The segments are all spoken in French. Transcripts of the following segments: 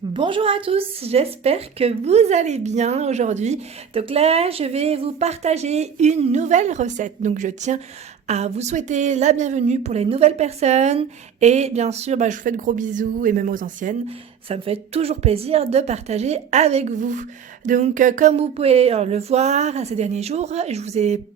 Bonjour à tous, j'espère que vous allez bien aujourd'hui. Donc là, je vais vous partager une nouvelle recette. Donc je tiens à vous souhaiter la bienvenue pour les nouvelles personnes et bien sûr, je vous fais de gros bisous et même aux anciennes. Ça me fait toujours plaisir de partager avec vous. Donc comme vous pouvez le voir ces derniers jours, je vous ai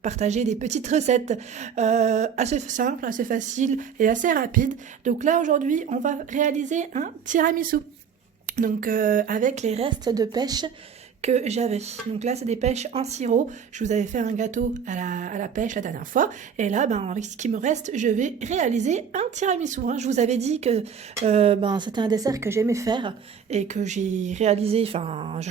partager des petites recettes assez simples, assez faciles et assez rapides. Donc là aujourd'hui on va réaliser un tiramisu. Donc avec les restes de pêche que j'avais. Donc là c'est des pêches en sirop. Je vous avais fait un gâteau à la pêche la dernière fois. Et là avec ce qui me reste je vais réaliser un tiramisu. Je vous avais dit que c'était un dessert que j'aimais faire et que j'ai réalisé,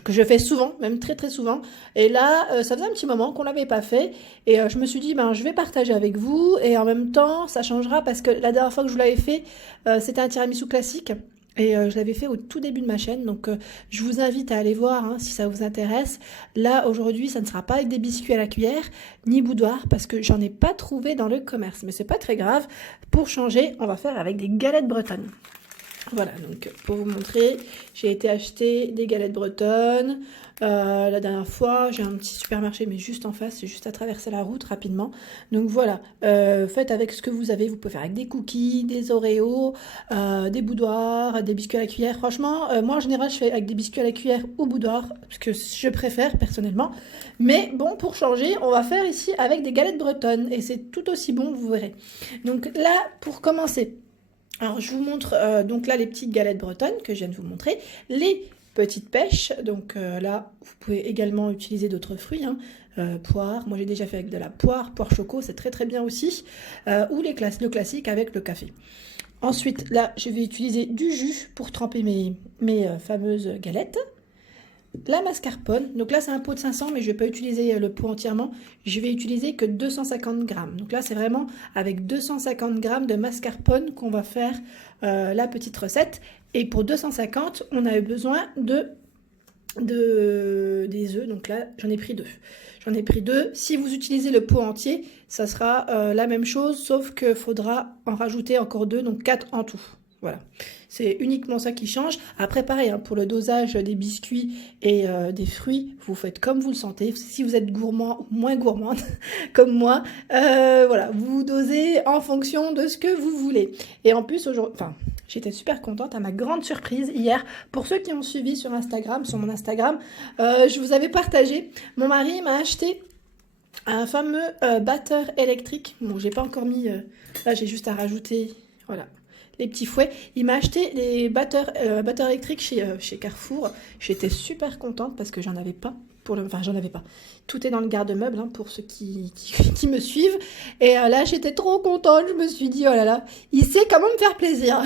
que je fais souvent, même très très souvent. Et là ça faisait un petit moment qu'on l'avait pas fait. Et je me suis dit je vais partager avec vous. Et en même temps ça changera parce que la dernière fois que je vous l'avais fait c'était un tiramisu classique. Et je l'avais fait au tout début de ma chaîne, donc je vous invite à aller voir si ça vous intéresse. Là, aujourd'hui, ça ne sera pas avec des biscuits à la cuillère, ni boudoir, parce que j'en ai pas trouvé dans le commerce. Mais c'est pas très grave. Pour changer, on va faire avec des galettes bretonnes. Voilà, donc pour vous montrer, j'ai été acheter des galettes bretonnes. La dernière fois, j'ai un petit supermarché, mais juste en face, c'est juste à traverser la route rapidement. Donc voilà, faites avec ce que vous avez. Vous pouvez faire avec des cookies, des Oreos, des boudoirs, des biscuits à la cuillère. Franchement, moi en général, je fais avec des biscuits à la cuillère ou boudoir, parce que je préfère personnellement. Mais bon, pour changer, on va faire ici avec des galettes bretonnes, et c'est tout aussi bon, vous verrez. Donc là, pour commencer. Alors, je vous montre donc là les petites galettes bretonnes que je viens de vous montrer, les petites pêches. Donc là, vous pouvez également utiliser d'autres fruits, poire. Moi, j'ai déjà fait avec de la poire choco, c'est très très bien aussi. Ou le classique avec le café. Ensuite, là, je vais utiliser du jus pour tremper mes fameuses galettes. La mascarpone, donc là c'est un pot de 500 mais je ne vais pas utiliser le pot entièrement, je vais utiliser que 250 grammes. Donc là c'est vraiment avec 250 grammes de mascarpone qu'on va faire la petite recette. Et pour 250 on a eu besoin des œufs, donc là j'en ai pris deux. J'en ai pris deux. Si vous utilisez le pot entier, ça sera la même chose, sauf qu'il faudra en rajouter encore deux, donc 4 en tout. Voilà, c'est uniquement ça qui change. Après, pareil, pour le dosage des biscuits et des fruits, vous faites comme vous le sentez. Si vous êtes gourmand ou moins gourmande, comme moi, voilà, vous dosez en fonction de ce que vous voulez. Et en plus, aujourd'hui, j'étais super contente, à ma grande surprise, hier, pour ceux qui ont suivi sur Instagram, sur mon Instagram, je vous avais partagé, mon mari m'a acheté un fameux batteur électrique. Bon, j'ai pas encore mis, là j'ai juste à rajouter, voilà, les petits fouets. Il m'a acheté les batteurs électriques chez Carrefour. J'étais super contente parce que j'en avais pas. J'en avais pas. Tout est dans le garde-meuble pour ceux qui me suivent. Et là, j'étais trop contente. Je me suis dit, oh là là, il sait comment me faire plaisir.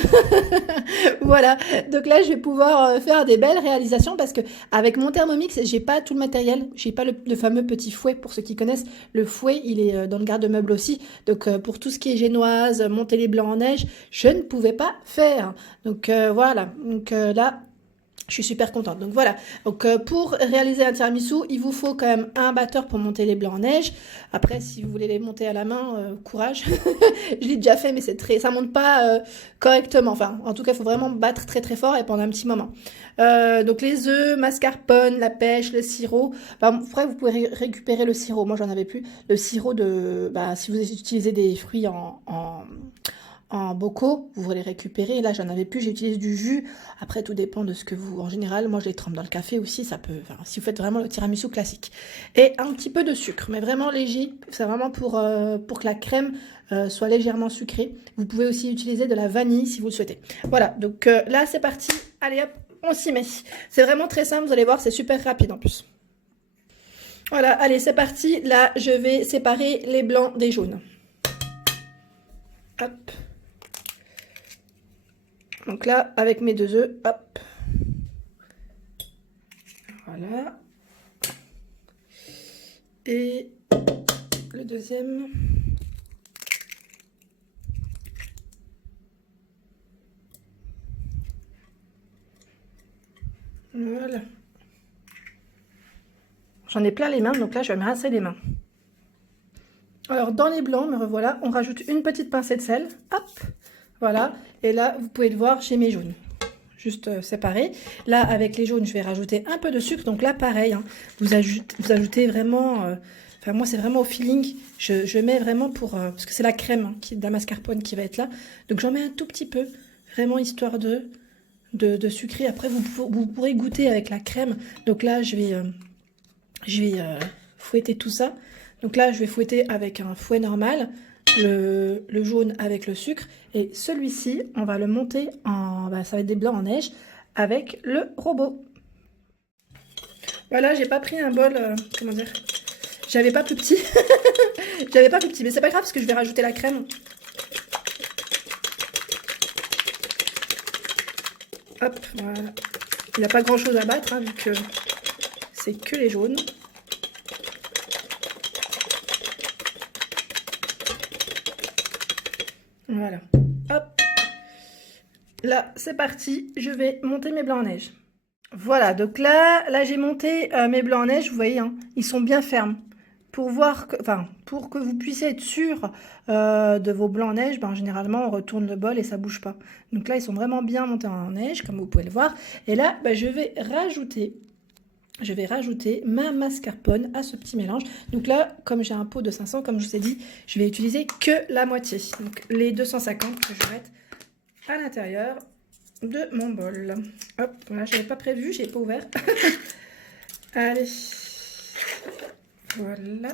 Voilà. Donc là, je vais pouvoir faire des belles réalisations parce que avec mon Thermomix, j'ai pas tout le matériel. J'ai pas le fameux petit fouet. Pour ceux qui connaissent, le fouet, il est dans le garde-meuble aussi. Donc pour tout ce qui est génoise, monter les blancs en neige, je ne pouvais pas faire. Donc voilà. Donc là, je suis super contente. Donc voilà. Donc pour réaliser un tiramisu, il vous faut quand même un batteur pour monter les blancs en neige. Après, si vous voulez les monter à la main, courage. Je l'ai déjà fait, mais ça monte pas correctement. Enfin, en tout cas, il faut vraiment battre très très fort et pendant un petit moment. Donc les œufs, mascarpone, la pêche, le sirop. Après, vous pouvez récupérer le sirop. Moi, j'en avais plus. Le sirop si vous utilisez des fruits en bocaux, vous les récupérer. Là, j'en avais plus, j'utilise du jus. Après, tout dépend de ce que vous... En général, moi, je les trempe dans le café aussi. Ça peut... si vous faites vraiment le tiramisu classique. Et un petit peu de sucre, mais vraiment léger. C'est vraiment pour que la crème soit légèrement sucrée. Vous pouvez aussi utiliser de la vanille si vous le souhaitez. Voilà, donc là, c'est parti. Allez, hop, on s'y met. C'est vraiment très simple, vous allez voir, c'est super rapide en plus. Voilà, allez, c'est parti. Là, je vais séparer les blancs des jaunes. Hop. Donc là, avec mes deux œufs, hop. Voilà. Et le deuxième. Voilà. J'en ai plein les mains, donc là, je vais me rincer les mains. Alors, dans les blancs, me revoilà, on rajoute une petite pincée de sel. Hop. Voilà. Et là, vous pouvez le voir, j'ai mes jaunes. juste séparés. Là, avec les jaunes, je vais rajouter un peu de sucre. Donc là, pareil, hein, vous ajoutez vraiment... Enfin, moi, c'est vraiment au feeling. Je mets vraiment pour... parce que c'est la crème hein, de la mascarpone qui va être là. Donc j'en mets un tout petit peu, vraiment histoire de sucrer. Après, vous pourrez goûter avec la crème. Donc là, je vais fouetter tout ça. Donc là, je vais fouetter avec un fouet normal, le jaune avec le sucre. Et celui-ci, on va le monter en... Bah, ça va être des blancs en neige avec le robot. Voilà, j'ai pas pris un bol... comment dire? J'avais pas plus petit. J'avais pas plus petit, mais c'est pas grave parce que je vais rajouter la crème. Hop, voilà. Il n'y a pas grand chose à battre, hein, vu que c'est que les jaunes. Voilà. Hop. Là, c'est parti. Je vais monter mes blancs en neige. Voilà, donc là j'ai monté mes blancs en neige, vous voyez, hein, ils sont bien fermes. Pour voir que, enfin, pour que vous puissiez être sûr de vos blancs en neige, ben, généralement on retourne le bol et ça bouge pas. Donc là ils sont vraiment bien montés en neige, comme vous pouvez le voir. Et là, ben, je vais rajouter ma mascarpone à ce petit mélange. Donc là, comme j'ai un pot de 500, comme je vous ai dit, je vais utiliser que la moitié. Donc les 250 que je vais mettre à l'intérieur de mon bol. Hop, voilà, j'avais pas prévu, j'ai pas ouvert. Allez, voilà.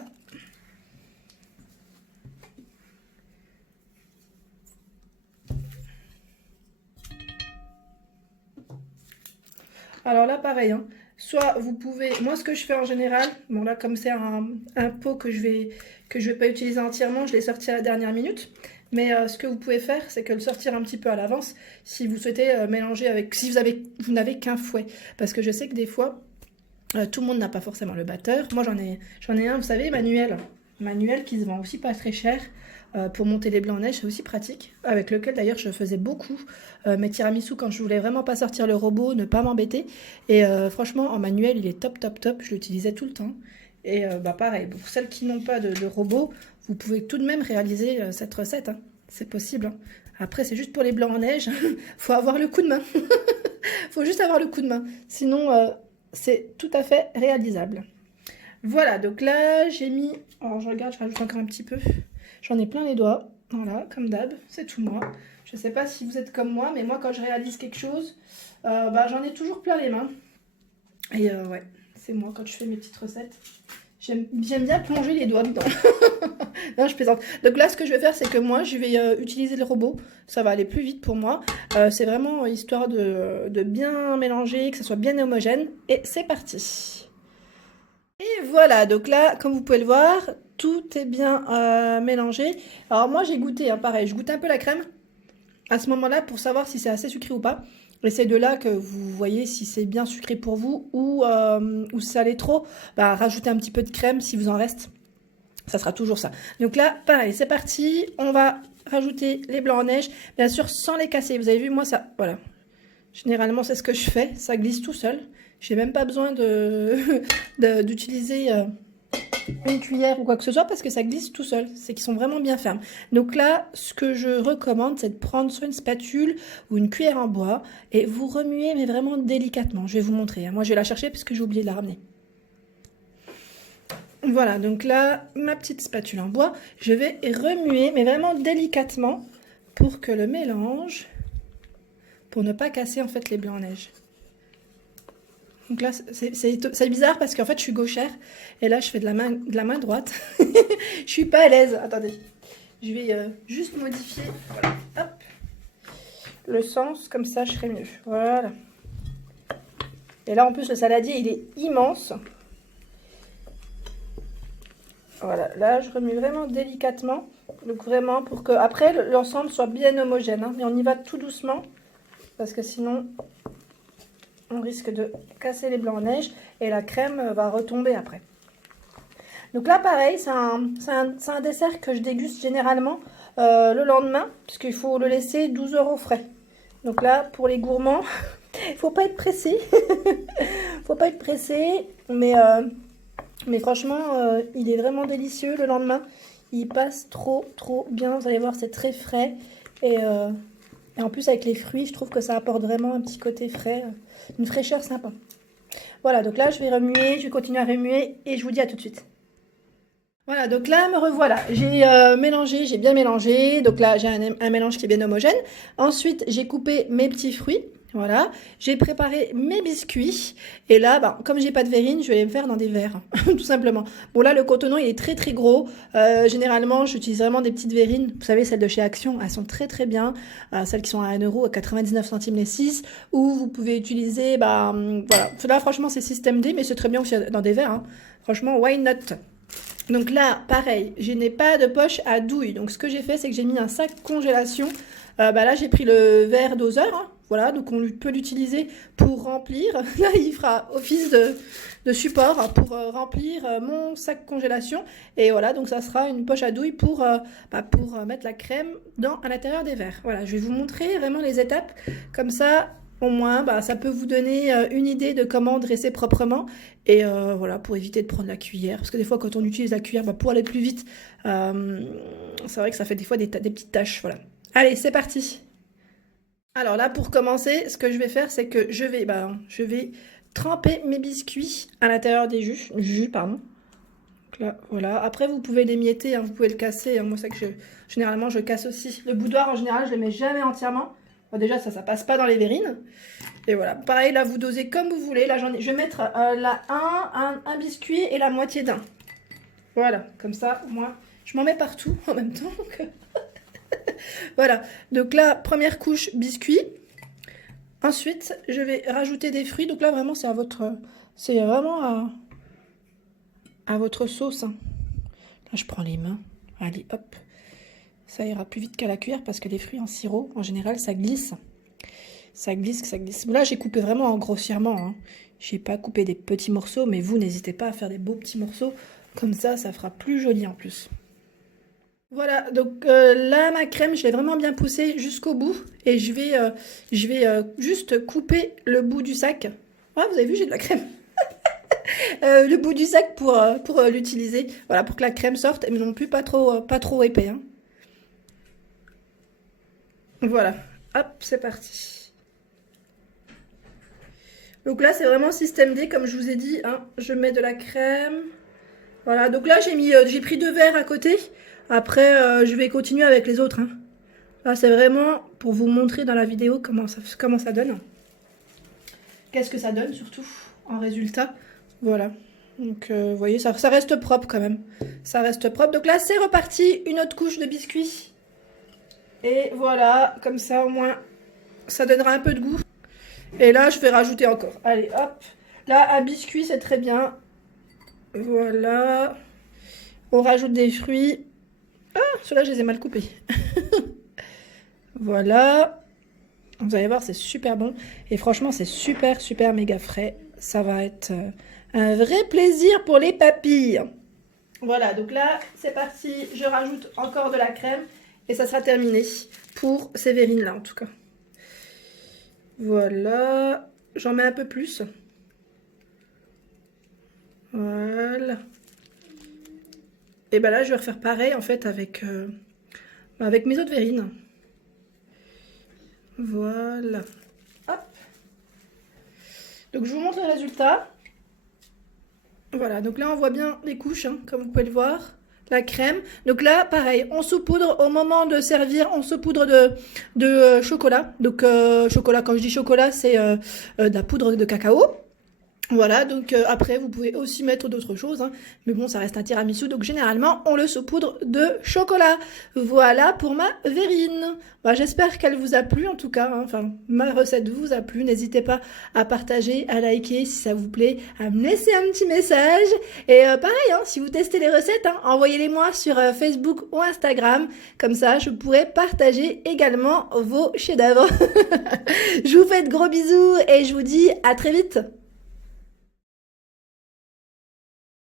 Alors là, pareil, hein. Soit vous pouvez, moi ce que je fais en général, bon là comme c'est un pot que je vais pas utiliser entièrement, je l'ai sorti à la dernière minute. Mais ce que vous pouvez faire, c'est que le sortir un petit peu à l'avance si vous souhaitez mélanger avec, si vous n'avez qu'un fouet. Parce que je sais que des fois, tout le monde n'a pas forcément le batteur. Moi j'en ai un, vous savez, manuel qui se vend aussi pas très cher. Pour monter les blancs en neige, c'est aussi pratique. Avec lequel d'ailleurs je faisais beaucoup mes tiramisu quand je voulais vraiment pas sortir le robot, ne pas m'embêter. Et franchement, en manuel, il est top, top, top. Je l'utilisais tout le temps. Et bah pareil, pour celles qui n'ont pas de robot, vous pouvez tout de même réaliser cette recette. Hein. C'est possible. Hein. Après, c'est juste pour les blancs en neige. Faut avoir le coup de main. Faut juste avoir le coup de main. Sinon, c'est tout à fait réalisable. Voilà, donc là, j'ai mis... Alors, je regarde, je rajoute encore un petit peu. J'en ai plein les doigts. Voilà, comme d'hab, c'est tout moi. Je sais pas si vous êtes comme moi, mais moi, quand je réalise quelque chose, bah, j'en ai toujours plein les mains. Et ouais, c'est moi quand je fais mes petites recettes. J'aime bien plonger les doigts dedans. Non, je plaisante. Donc là, ce que je vais faire, c'est que moi, je vais utiliser le robot. Ça va aller plus vite pour moi. C'est vraiment histoire de bien mélanger, que ça soit bien homogène. Et c'est parti. Et voilà, donc là, comme vous pouvez le voir, tout est bien mélangé. Alors moi, j'ai goûté, hein, pareil, je goûte un peu la crème à ce moment-là pour savoir si c'est assez sucré ou pas. Et c'est de là que vous voyez si c'est bien sucré pour vous ou salé trop. Bah, rajoutez un petit peu de crème si vous en reste. Ça sera toujours ça. Donc là, pareil, c'est parti. On va rajouter les blancs en neige. Bien sûr, sans les casser. Vous avez vu, moi, ça... Voilà. Généralement, c'est ce que je fais. Ça glisse tout seul. J'ai même pas besoin d'utiliser une cuillère ou quoi que ce soit parce que ça glisse tout seul. C'est qu'ils sont vraiment bien fermes. Donc là, ce que je recommande, c'est de prendre soit une spatule ou une cuillère en bois et vous remuez, mais vraiment délicatement. Je vais vous montrer. Hein. Moi, je vais la chercher parce que j'ai oublié de la ramener. Voilà, donc là, ma petite spatule en bois, je vais remuer, mais vraiment délicatement pour que le mélange, pour ne pas casser en fait les blancs en neige. Donc là, c'est bizarre parce qu'en fait, je suis gauchère. Et là, je fais de la main droite. Je suis pas à l'aise. Attendez. Je vais juste modifier voilà, hop, le sens. Comme ça, je serai mieux. Voilà. Et là, en plus, le saladier, il est immense. Voilà. Là, je remue vraiment délicatement. Donc vraiment pour que après l'ensemble soit bien homogène. Hein. Mais on y va tout doucement. Parce que sinon... on risque de casser les blancs en neige et la crème va retomber après. Donc là, pareil, c'est un dessert que je déguste généralement le lendemain, parce qu'il faut le laisser 12 heures au frais. Donc là, pour les gourmands, il ne faut pas être pressé. Faut pas être pressé, mais franchement, il est vraiment délicieux le lendemain. Il passe trop bien, vous allez voir, c'est très frais et Et en plus, avec les fruits, je trouve que ça apporte vraiment un petit côté frais, une fraîcheur sympa. Voilà, donc là, je vais remuer, je vais continuer à remuer et je vous dis à tout de suite. Voilà, donc là, me revoilà. J'ai mélangé, j'ai bien mélangé. Donc là, j'ai un mélange qui est bien homogène. Ensuite, j'ai coupé mes petits fruits. Voilà, j'ai préparé mes biscuits. Et là, bah, comme j'ai pas de verrine, je vais les me faire dans des verres, tout simplement. Bon, là, le cotonneau, il est très très gros. Généralement, j'utilise vraiment des petites verrines. Vous savez, celles de chez Action, elles sont très très bien. Celles qui sont à 1 euro, à 99 centimes les 6. Ou vous pouvez utiliser, bah, voilà. Là, franchement, c'est système D, mais c'est très bien aussi dans des verres. Hein. Franchement, why not? Donc là, pareil, je n'ai pas de poche à douille. Donc ce que j'ai fait, c'est que j'ai mis un sac congélation. Bah là, j'ai pris le verre doseur. Hein. Voilà, donc on peut l'utiliser pour remplir. Là, il fera office de support pour remplir mon sac congélation. Et voilà, donc ça sera une poche à douille pour mettre la crème à l'intérieur des verres. Voilà, je vais vous montrer vraiment les étapes. Comme ça, au moins, bah, ça peut vous donner une idée de comment dresser proprement. Et voilà, pour éviter de prendre la cuillère. Parce que des fois, quand on utilise la cuillère, bah, pour aller plus vite, c'est vrai que ça fait des fois des petites taches. Voilà. Allez, c'est parti. Alors là, pour commencer, ce que je vais faire, c'est que je vais tremper mes biscuits à l'intérieur des jus, pardon. Donc là, voilà. Après, vous pouvez l'émietter, hein, vous pouvez le casser. Hein. Moi, c'est que généralement, je casse aussi. Le boudoir, en général, je ne le mets jamais entièrement. Bon, déjà, ça passe pas dans les verrines. Et voilà. Pareil, là, vous dosez comme vous voulez. Là, je vais mettre un biscuit et la moitié d'un. Voilà. Comme ça, moi, je m'en mets partout en même temps. Voilà, donc là, première couche biscuit. Ensuite, je vais rajouter des fruits. Donc là, vraiment, c'est vraiment à votre sauce. Hein. Là, je prends les mains. Allez, hop. Ça ira plus vite qu'à la cuillère parce que les fruits en sirop, en général, ça glisse. Ça glisse, ça glisse. Là, j'ai coupé vraiment grossièrement. Hein. J'ai pas coupé des petits morceaux, mais vous, n'hésitez pas à faire des beaux petits morceaux. Comme ça fera plus joli en plus. Voilà, donc là, ma crème, je l'ai vraiment bien poussée jusqu'au bout. Et je vais juste couper le bout du sac. Ah, vous avez vu, j'ai de la crème. Le bout du sac pour l'utiliser. Voilà, pour que la crème sorte, mais non plus pas trop épais. Hein. Voilà, hop, c'est parti. Donc là, c'est vraiment système D, comme je vous ai dit. Hein. Je mets de la crème. Voilà, donc là, j'ai pris 2 verres à côté. Après, je vais continuer avec les autres. Hein. Là, c'est vraiment pour vous montrer dans la vidéo comment ça donne. Qu'est-ce que ça donne, surtout, en résultat. Voilà. Donc, vous voyez, ça reste propre quand même. Ça reste propre. Donc là, c'est reparti. Une autre couche de biscuits. Et voilà, comme ça, au moins, ça donnera un peu de goût. Et là, je vais rajouter encore. Allez, hop. Là, un biscuit, c'est très bien. Voilà. On rajoute des fruits. Ah, ceux-là, je les ai mal coupés. Voilà. Vous allez voir, c'est super bon. Et franchement, c'est super, super méga frais. Ça va être un vrai plaisir pour les papilles. Voilà, donc là, c'est parti. Je rajoute encore de la crème. Et ça sera terminé pour ces verrines-là, en tout cas. Voilà. J'en mets un peu plus. Voilà. Et ben là, je vais refaire pareil, en fait, avec mes autres verrines. Voilà. Hop. Donc, je vous montre le résultat. Voilà, donc là, on voit bien les couches, hein, comme vous pouvez le voir. La crème. Donc là, pareil, on saupoudre au moment de servir, on saupoudre de chocolat. Donc, chocolat, quand je dis chocolat, c'est de la poudre de cacao. Voilà, donc après, vous pouvez aussi mettre d'autres choses, hein, mais bon, ça reste un tiramisu, donc généralement, on le saupoudre de chocolat. Voilà pour ma verrine. Bah, j'espère qu'elle vous a plu, en tout cas, hein, enfin, ma recette vous a plu. N'hésitez pas à partager, à liker si ça vous plaît, à me laisser un petit message. Et pareil, hein, si vous testez les recettes, hein, envoyez-les-moi sur Facebook ou Instagram. Comme ça, je pourrai partager également vos chefs-d'œuvre. Je vous fais de gros bisous et je vous dis à très vite.